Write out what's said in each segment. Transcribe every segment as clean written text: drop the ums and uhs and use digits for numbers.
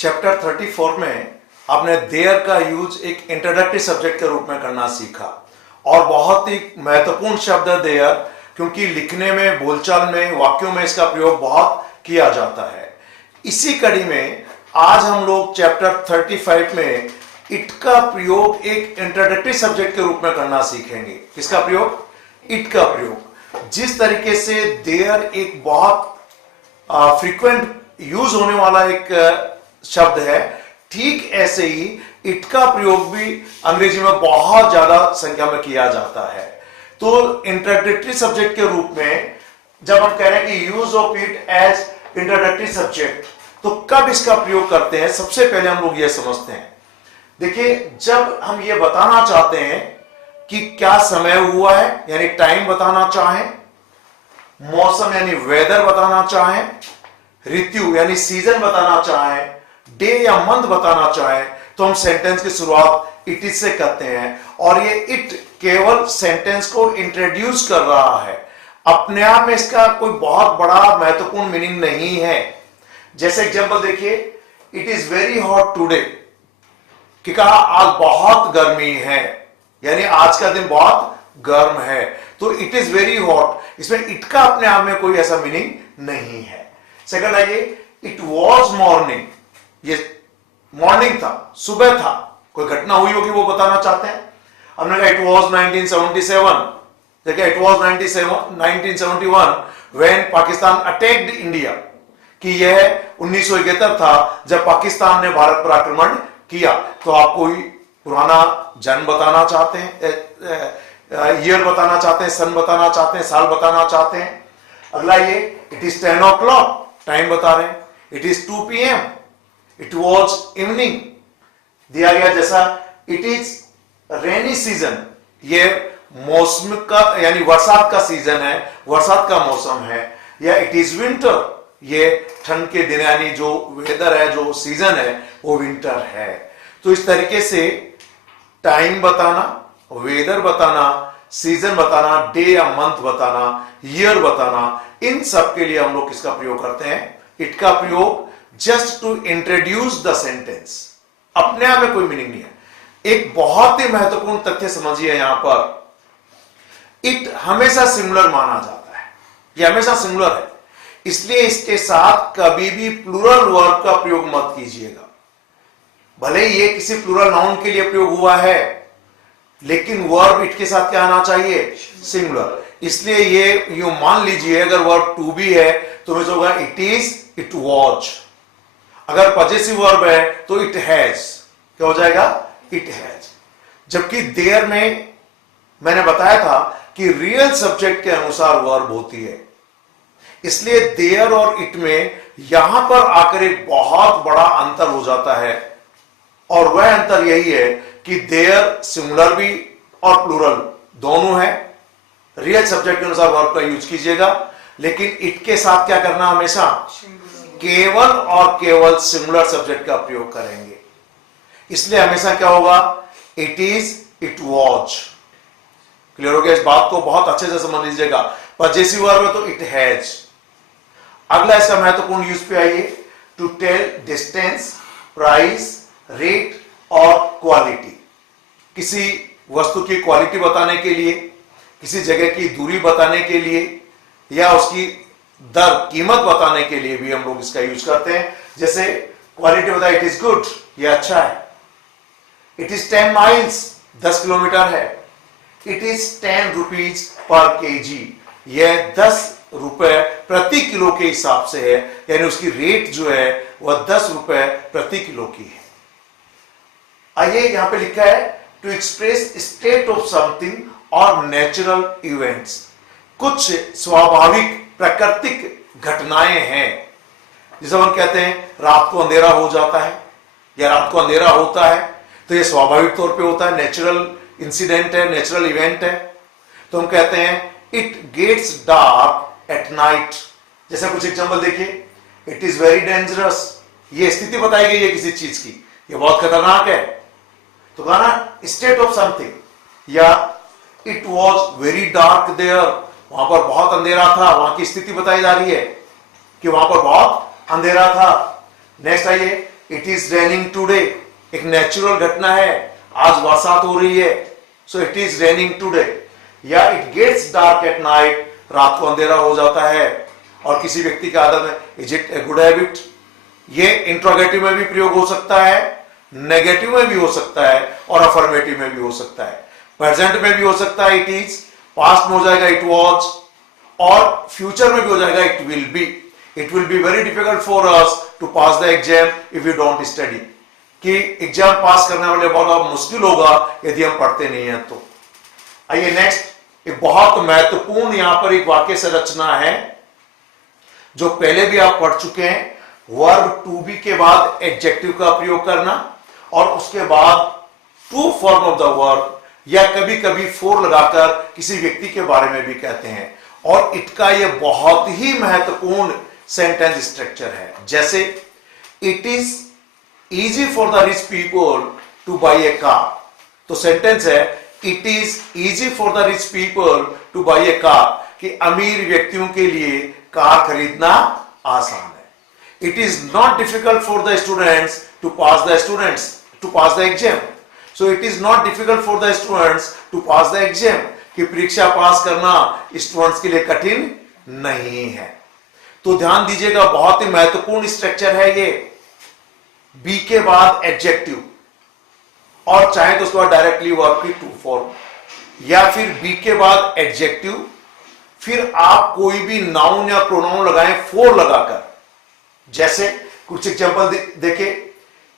Chapter 34 में आपने there का यूज एक इंट्रोडक्टरी सब्जेक्ट के रूप में करना सीखा और बहुत ही महत्वपूर्ण शब्द है देयर, क्योंकि लिखने में, बोलचाल में, वाक्यों में इसका प्रयोग बहुत किया जाता है। इसी कड़ी में आज हम लोग चैप्टर 35 में इट का प्रयोग एक इंट्रोडक्टरी सब्जेक्ट के रूप में करना सीखेंगे। किसका प्रयोग? इट का प्रयोग। जिस तरीके से देयर एक बहुत फ्रीक्वेंट यूज होने वाला एक शब्द है, ठीक ऐसे ही इट का प्रयोग भी अंग्रेजी में बहुत ज्यादा संख्या में किया जाता है। तो इंट्रोडक्टरी सब्जेक्ट के रूप में जब हम कह रहे हैं कि use of it as introductory subject, तो कब इसका प्रयोग करते हैं, सबसे पहले हम लोग यह समझते हैं। देखिए, जब हम ये बताना चाहते हैं कि क्या समय हुआ है, यानी टाइम बताना चाहें, मौसम यानी वेदर बताना चाहें, ऋतु यानी सीजन बताना चाहें, डे या मंथ बताना चाहें, तो हम सेंटेंस की शुरुआत इट इज से करते हैं। और ये इट केवल सेंटेंस को इंट्रोड्यूस कर रहा है, अपने आप में इसका कोई बहुत बड़ा महत्वपूर्ण मीनिंग नहीं है। जैसे एग्जांपल देखिए, it is very hot today, कि कहा आज बहुत गर्मी है, यानी आज का दिन बहुत गर्म है। तो इट इज वेरी हॉट, इसमें इट का अपने आप में कोई ऐसा मीनिंग नहीं है। सेकंड आइए, इट वॉज मॉर्निंग, ये मॉर्निंग था, सुबह था, कोई घटना हुई होगी वो बताना चाहते हैं। हमने कहा इट वॉज 1977, देखिए it was 1971 when Pakistan attacked India, कि यह 1971 था जब पाकिस्तान ने भारत पर आक्रमण किया। तो आप कोई पुराना जन्म बताना चाहते हैं, ईयर बताना चाहते हैं, सन बताना चाहते हैं, साल बताना चाहते हैं। अगला ये, इट इज 10 o'clock, टाइम बता रहे हैं। It is 2 PM, it was evening दिया गया। जैसा इट इज रेनी सीजन, ये मौसम का यानी बरसात का सीजन है, बरसात का मौसम है। या इट इज विंटर, ये ठंड के दिन यानी जो वेदर है, जो सीजन है वो विंटर है। तो इस तरीके से टाइम बताना, वेदर बताना, सीजन बताना, डे या मंथ बताना, ईयर बताना, इन सब के लिए हम लोग किसका प्रयोग करते हैं? इट का प्रयोग just to introduce the sentence, अपने आप में कोई मीनिंग नहीं है। एक बहुत ही महत्वपूर्ण तथ्य समझिए यहां पर, इट हमेशा सिंगुलर माना जाता है, यह हमेशा सिंगुलर है, इसलिए इसके साथ कभी भी प्लूरल वर्ब का प्रयोग मत कीजिएगा। भले ये किसी प्लूरल नाउन के लिए प्रयोग हुआ है, लेकिन वर्ब इट के साथ क्या आना चाहिए? सिंगुलर। इसलिए ये यूं मान लीजिए, अगर वर्ब टू बी है तो मैं होगा इट इज, इट वॉज। अगर पॉजेसिव वर्ब है तो इट हैज, क्या हो जाएगा? It has. जबकि देयर में मैंने बताया था कि रियल सब्जेक्ट के अनुसार वर्ब होती है, इसलिए देयर और इट में यहां पर आकर एक बहुत बड़ा अंतर हो जाता है। और वह अंतर यही है कि देयर सिंगुलर भी और प्लूरल दोनों है। रियल सब्जेक्ट के अनुसार वर्ब का यूज कीजिएगा, लेकिन इट के साथ क्या करना? हमेशा केवल और केवल सिंगुलर सब्जेक्ट का प्रयोग करेंगे। इसलिए हमेशा क्या होगा? It is, it was. Clear हो गया? इस बात को बहुत अच्छे से समझ लीजिएगा। पॉजेसिव वर्ब है तो इट हैज। अगला इसका महत्वपूर्ण यूज पे आइए, to tell distance, price, rate और क्वालिटी। किसी वस्तु की क्वालिटी बताने के लिए, किसी जगह की दूरी बताने के लिए, या उसकी दर, कीमत बताने के लिए भी हम लोग इसका यूज करते हैं। जैसे क्वालिटी बताए, इट इज गुड, ये अच्छा है। इट इज 10 miles, 10 किलोमीटर है। इट इज 10 rupees पर kg, यह 10 रुपए प्रति किलो के हिसाब से है, यानी उसकी रेट जो है वह 10 रुपए प्रति किलो की है। आइए, यहां पे लिखा है to express state of something और नेचुरल इवेंट्स। कुछ स्वाभाविक प्राकृतिक घटनाएं हैं, जिसे हम कहते हैं रात को अंधेरा हो जाता है या रात को अंधेरा होता है, तो यह स्वाभाविक तौर पे होता है, नेचुरल इंसिडेंट है, नेचुरल इवेंट है। तो हम कहते हैं it gets dark at night. जैसे कुछ एग्जांपल देखिए, इट इज वेरी डेंजरस, ये स्थिति बताई गई है किसी चीज की, ये बहुत खतरनाक है। तो कहा ना स्टेट ऑफ समथिंग, या it was very dark there, वहां पर बहुत अंधेरा था, वहां की स्थिति बताई जा रही है कि वहां पर बहुत अंधेरा था। नेक्स्ट आइए, इट इज रेनिंग टुडे, एक नेचुरल घटना है, आज बरसात हो रही है, so it is raining today. या it gets dark at night, रात को अंधेरा हो जाता है। और किसी व्यक्ति की आदत है, is it a good habit. ये इंट्रोगेटिव में भी प्रयोग हो सकता है, नेगेटिव में भी हो सकता है और अफर्मेटिव में भी हो सकता है। प्रेजेंट में भी हो सकता है इट इज, पास्ट में हो जाएगा इट वॉज, और फ्यूचर में भी हो जाएगा it will be. It will be very difficult for us to pass the exam if you don't study, कि एग्जाम पास करने वाले बहुत मुश्किल होगा यदि हम पढ़ते नहीं है तो। आइए नेक्स्ट, एक बहुत महत्वपूर्ण यहां पर एक वाक्य संरचना है जो पहले भी आप पढ़ चुके हैं। वर्ब टू बी के बाद एडजेक्टिव का प्रयोग करना और उसके बाद to form of the verb, या कभी कभी फोर लगाकर किसी व्यक्ति के बारे में भी कहते हैं। और इट का यह बहुत ही महत्वपूर्ण सेंटेंस स्ट्रक्चर है। जैसे it is easy for the rich people to buy a car, तो सेंटेंस है it is easy for the rich people to buy a car, कि अमीर व्यक्तियों के लिए कार खरीदना आसान है। It is not difficult for the students to pass the exam, so it is not difficult for the students to pass the exam, कि परीक्षा पास करना स्टूडेंट्स के लिए कठिन नहीं है। तो ध्यान दीजिएगा, बहुत ही महत्वपूर्ण स्ट्रक्चर है ये। बी के बाद एडजेक्टिव, और चाहे तो उसके बाद डायरेक्टली वर्ब की टू फॉर्म, या फिर बी के बाद एडजेक्टिव, फिर आप कोई भी नाउन या प्रोनाउन लगाएं फोर लगाकर। जैसे कुछ एग्जांपल देखें,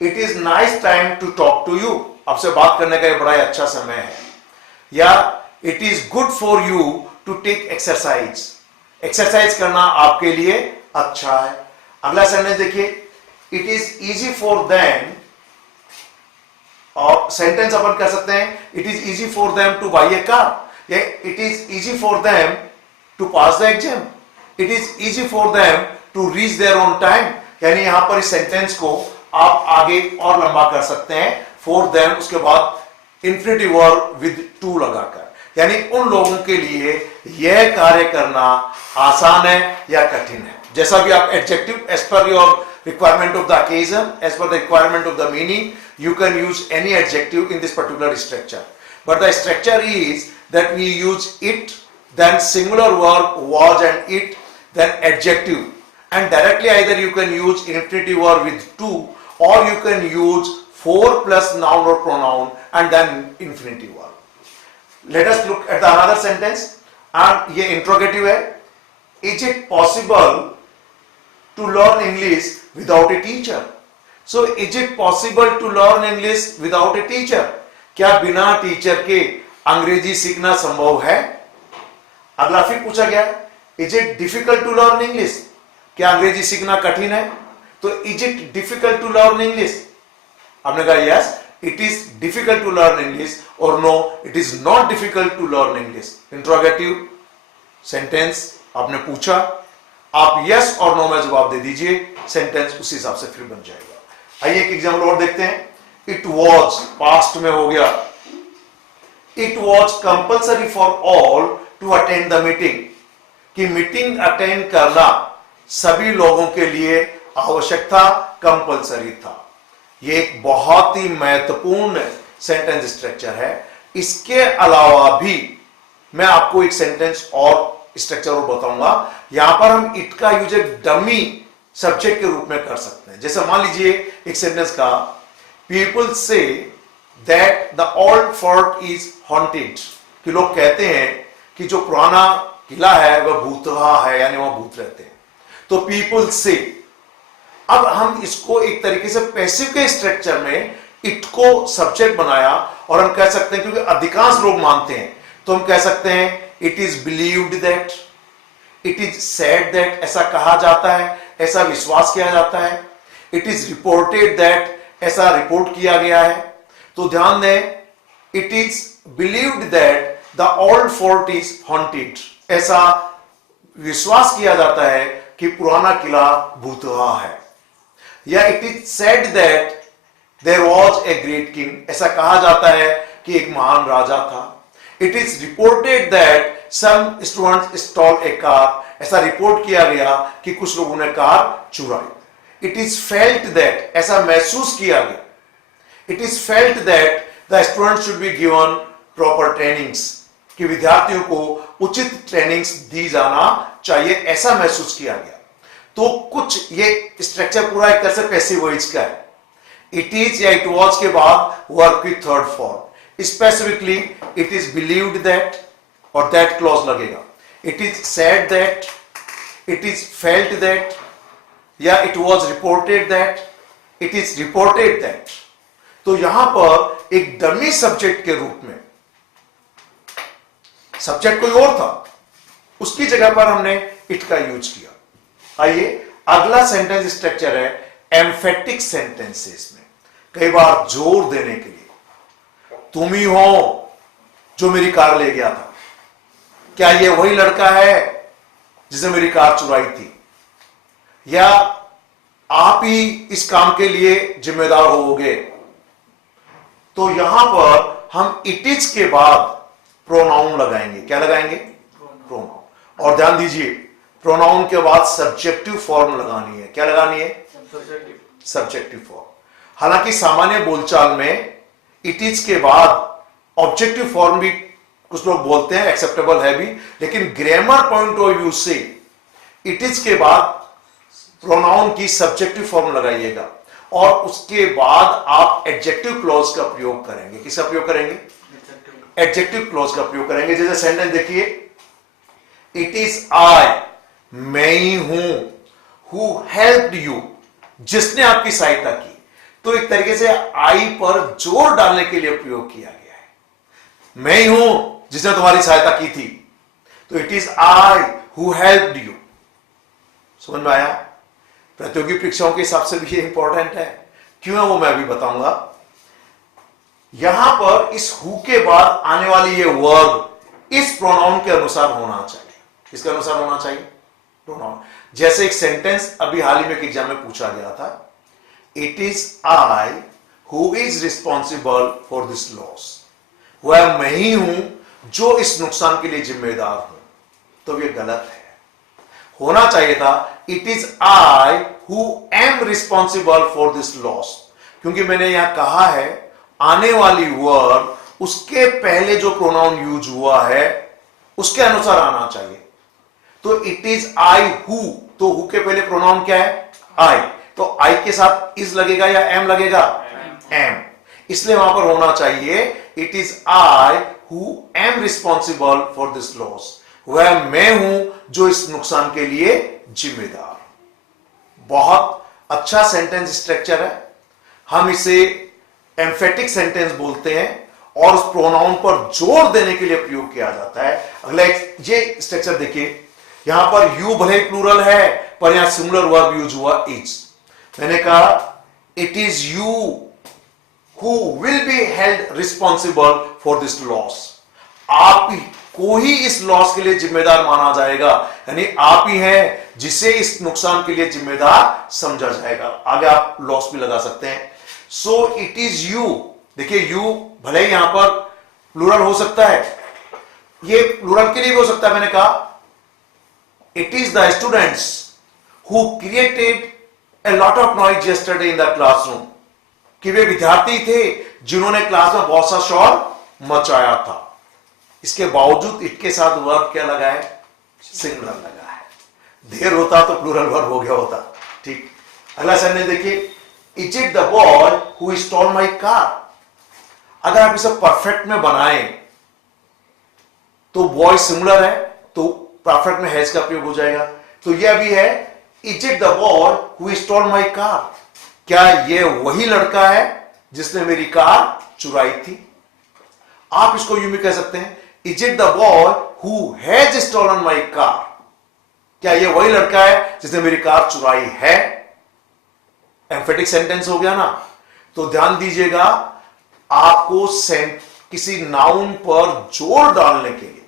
it is nice time to talk to you, आपसे बात करने का ये बड़ा अच्छा समय है। या it is good for you to take exercise, exercise करना आपके लिए अच्छा है। अगला सेंटेंस देखिए, it is easy for them, और सेंटेंस अपन कह सकते हैं it is easy for them to buy a car, या it is easy for them to pass the exam, it is easy for them to reach there on time. यानी यहां पर इस सेंटेंस को आप आगे और लंबा कर सकते हैं, फॉर देम उसके बाद इंफिनिटिव वर्ब विद टू लगाकर, यानी उन लोगों के लिए यह कार्य करना आसान है या कठिन है। जैसा भी आप adjective as per your requirement of the occasion, as per the requirement of the meaning, you can use any adjective in this particular structure. But the structure is that we use it, then singular verb was and it, then adjective, and directly either you can use infinitive verb with to, or you can use for plus noun or pronoun and then infinitive verb. Let us look at the another sentence, and ये interrogative है. Is it possible to learn English without a teacher? So is it possible to learn English without a teacher? क्या बिना teacher के अंग्रेजी सीखना संभव है? अगला फिर पूछा गया, is it difficult to learn English? क्या अंग्रेजी सीखना कठिन है? तो is it difficult to learn English? आपने कहा yes, it is difficult to learn English, or no, it is not difficult to learn English. Interrogative sentence आपने पूछा, आप यस और नो में जवाब दे दीजिए, सेंटेंस उसी हिसाब से फिर बन जाएगा। आइए एक एग्जाम्पल और देखते हैं। इट वॉज पास्ट में हो गया, it was compulsory for all to attend the meeting, कि मीटिंग अटेंड करना सभी लोगों के लिए आवश्यक था, कंपल्सरी था। यह एक बहुत ही महत्वपूर्ण सेंटेंस स्ट्रक्चर है। इसके अलावा भी मैं आपको एक सेंटेंस और स्ट्रक्चर और बताऊंगा। यहां पर हम इट का यूज एक डमी सब्जेक्ट के रूप में कर सकते हैं। जैसे मान लीजिए एक सेंटेंस का, people say that the old fort is haunted, कि लोग कहते हैं कि जो पुराना किला है वह भूतहा है, यानी वहां भूत रहते हैं। तो पीपल से, अब हम इसको एक तरीके से पैसिव के स्ट्रक्चर में इट को सब्जेक्ट बनाया, और हम कह सकते हैं क्योंकि अधिकांश लोग मानते हैं, तो हम कह सकते हैं it is believed that, it is said that, ऐसा कहा जाता है, ऐसा विश्वास किया जाता है। इट इज रिपोर्टेड दैट, ऐसा रिपोर्ट किया गया है। तो ध्यान दें, it is believed that the old fort is haunted, ऐसा विश्वास किया जाता है कि पुराना किला भूतहा है। या it is said that there was a great king, ऐसा कहा जाता है कि एक महान राजा था। It is reported that some students stole a car, ऐसा रिपोर्ट किया गया कि कुछ लोगों ने कार चुराई। इट इज फेल्ट दैट, ऐसा महसूस किया गया, it is felt that the student should be given proper trainings, कि विद्यार्थियों को उचित ट्रेनिंग्स दी जाना चाहिए, ऐसा महसूस किया गया। तो कुछ ये स्ट्रक्चर पूरा एक तरह से पैसिव वॉइस का है। इट इज या इट वॉज के बाद work with third form, specifically it is believed that और दैट क्लॉज लगेगा, it is said that, it is felt that, या it was reported that, it is reported that. तो यहां पर एक डमी सब्जेक्ट के रूप में, सब्जेक्ट कोई और था, उसकी जगह पर हमने इट का यूज किया। आइए अगला सेंटेंस स्ट्रक्चर है एम्फेटिक सेंटेंसेस में, कई बार जोर देने के लिए, तुम ही हो जो मेरी कार ले गया था, क्या ये वही लड़का है जिसने मेरी कार चुराई थी, या आप ही इस काम के लिए जिम्मेदार होगे। तो यहां पर हम इट इज के बाद प्रोनाउन लगाएंगे, क्या लगाएंगे, प्रोनाउन। और ध्यान दीजिए प्रोनाउन के बाद सब्जेक्टिव फॉर्म लगानी है, क्या लगानी है, सब्जेक्टिव फॉर्म। हालांकि सामान्य बोलचाल में इट इज के बाद ऑब्जेक्टिव फॉर्म भी कुछ लोग बोलते हैं, एक्सेप्टेबल है भी, लेकिन ग्रामर पॉइंट ऑफ व्यू से इट इज के बाद प्रोनाउन की सब्जेक्टिव फॉर्म लगाइएगा और उसके बाद आप एडजेक्टिव क्लॉज का प्रयोग करेंगे। किसका प्रयोग करेंगे, एडजेक्टिव क्लॉज का प्रयोग करेंगे। जैसे सेंटेंस देखिए, इट इज आई, मैं ही हूं, हु हेल्प्ड यू, जिसने आपकी सहायता की। तो एक तरीके से आई पर जोर डालने के लिए प्रयोग किया गया है, मैं ही हूं जिसने तुम्हारी सहायता की थी। तो it is I who helped you. समझ में आया? प्रतियोगी परीक्षाओं के हिसाब से भी ये इंपॉर्टेंट है, क्यों है वो मैं अभी बताऊंगा। यहां पर इस हु के बाद आने वाली ये वर्ब इस प्रोनाउन के अनुसार होना चाहिए। किसके अनुसार होना चाहिए, प्रोनाउन। जैसे एक सेंटेंस अभी हाल ही में एक एग्जाम में पूछा गया था, it is I who is responsible for this loss, वह मैं ही हूं जो इस नुकसान के लिए जिम्मेदार हूं। तो ये गलत है, होना चाहिए था it is I who am responsible for this loss, क्योंकि मैंने यहां कहा है आने वाली वर्ब उसके पहले जो प्रोनाउन यूज हुआ है उसके अनुसार आना चाहिए। तो इट इज आई हु, तो हु के पहले प्रोनाउन क्या है, आई, तो आई के साथ इज लगेगा या एम लगेगा, एम। इसलिए वहां पर होना चाहिए it is I who am responsible for this loss, वह मैं हूं जो इस नुकसान के लिए जिम्मेदार। बहुत अच्छा सेंटेंस स्ट्रक्चर है, हम इसे एम्फेटिक सेंटेंस बोलते हैं और उस प्रोनाउन पर जोर देने के लिए प्रयोग किया जाता है। अगला ये स्ट्रक्चर देखिए, यहां पर यू भले प्लूरल है पर यहां सिंगुलर वर्ब यूज हुआ इज। मैंने कहा it is you who will be held responsible for this loss, आप को ही इस लॉस के लिए जिम्मेदार माना जाएगा, यानी आप ही हैं जिसे इस नुकसान के लिए जिम्मेदार समझा जाएगा। आगे आप लॉस भी लगा सकते हैं। सो इट इज यू, देखिए यू भले यहां पर प्लूरल हो सकता है, ये प्लूरल के लिए भी हो सकता है। मैंने कहा it is the students who created a lot of noise yesterday in the classroom, कि वे विद्यार्थी थे जिन्होंने क्लास में बहुत सा शोर मचाया था। इसके बावजूद इट के साथ वर्ब क्या लगा है, सिंगुलर लगा है। देर होता तो प्लूरल वर्ब हो गया होता। ठीक, अगला सेंटेंस देखिए, is it the boy who stole my car. अगर आप इसे परफेक्ट में बनाएं तो बॉय सिंगुलर है तो परफेक्ट में हैज का प्रयोग हो जाएगा। तो यह भी है, is it the boy who stole my car, क्या यह वही लड़का है जिसने मेरी कार चुराई थी। आप इसको यूं भी कह सकते हैं, is it the boy who has stolen my car, क्या यह वही लड़का है जिसने मेरी कार चुराई है। एम्फेटिक सेंटेंस हो गया ना। तो ध्यान दीजिएगा, आपको किसी नाउन पर जोर डालने के लिए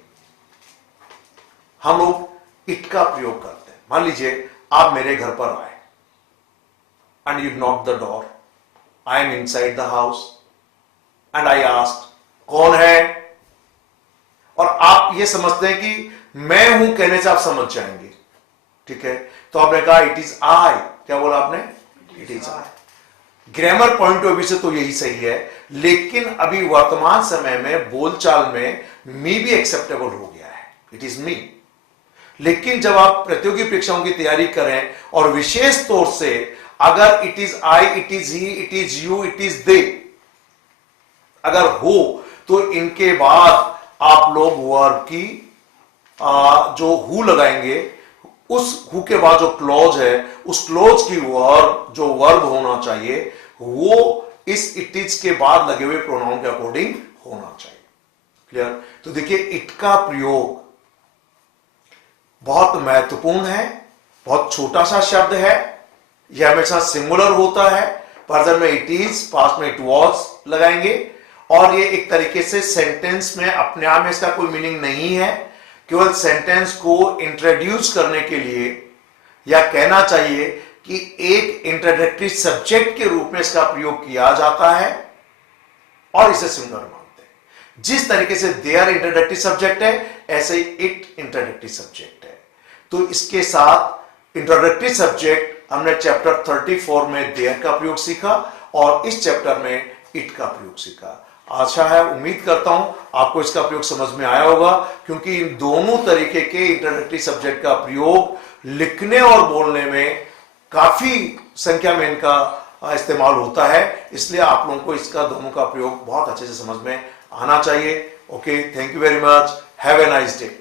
हम लोग इट का प्रयोग करते हैं। मान लीजिए आप मेरे घर पर आए and you knock the door, I am inside the house and I asked कौन है, और आप ये समझते हैं कि मैं हूं कहने से आप समझ जाएंगे। ठीक है, तो आपने कहा इट इज आई, क्या बोला आपने, it is I. Grammar point of view से तो यही सही है, लेकिन अभी वर्तमान समय में बोलचाल में मी भी एक्सेप्टेबल हो गया है, इट इज मी। लेकिन जब आप प्रतियोगी परीक्षाओं की तैयारी करें और विशेष तौर से अगर it is I, it is he, it is you, it is they अगर हो, तो इनके बाद आप लोग वर्ब की जो हु लगाएंगे, उस हु के बाद जो क्लॉज है, उस क्लॉज की वर्ब जो वर्ब होना चाहिए वो इस इट इज के बाद लगे हुए प्रोनाउन के अकॉर्डिंग होना चाहिए। क्लियर? तो देखिए, इट का प्रयोग बहुत महत्वपूर्ण है, बहुत छोटा सा शब्द है, यह हमेशा सिंगुलर होता है। प्रेजेंट में इट इज, पास्ट में इट वॉज लगाएंगे, और ये एक तरीके से सेंटेंस में अपने आप में इसका कोई मीनिंग नहीं है, केवल सेंटेंस को इंट्रोड्यूस करने के लिए, या कहना चाहिए कि एक इंट्रोडक्टरी सब्जेक्ट के रूप में इसका प्रयोग किया जाता है और इसे सिंगुलर मानते हैं। जिस तरीके से देयर इंट्रोडक्टरी सब्जेक्ट है, ऐसे ही इट इंट्रोडक्टरी सब्जेक्ट है। तो इसके साथ इंट्रोडक्टरी सब्जेक्ट हमने चैप्टर 34 में देयर का प्रयोग सीखा और इस चैप्टर में इट का प्रयोग सीखा। आशा है, उम्मीद करता हूं आपको इसका प्रयोग समझ में आया होगा, क्योंकि इन दोनों तरीके के इंट्रोडक्टरी सब्जेक्ट का प्रयोग लिखने और बोलने में काफी संख्या में इनका इस्तेमाल होता है, इसलिए आप लोगों को इसका दोनों का प्रयोग बहुत अच्छे से समझ में आना चाहिए। Okay, thank you very much, have a nice day.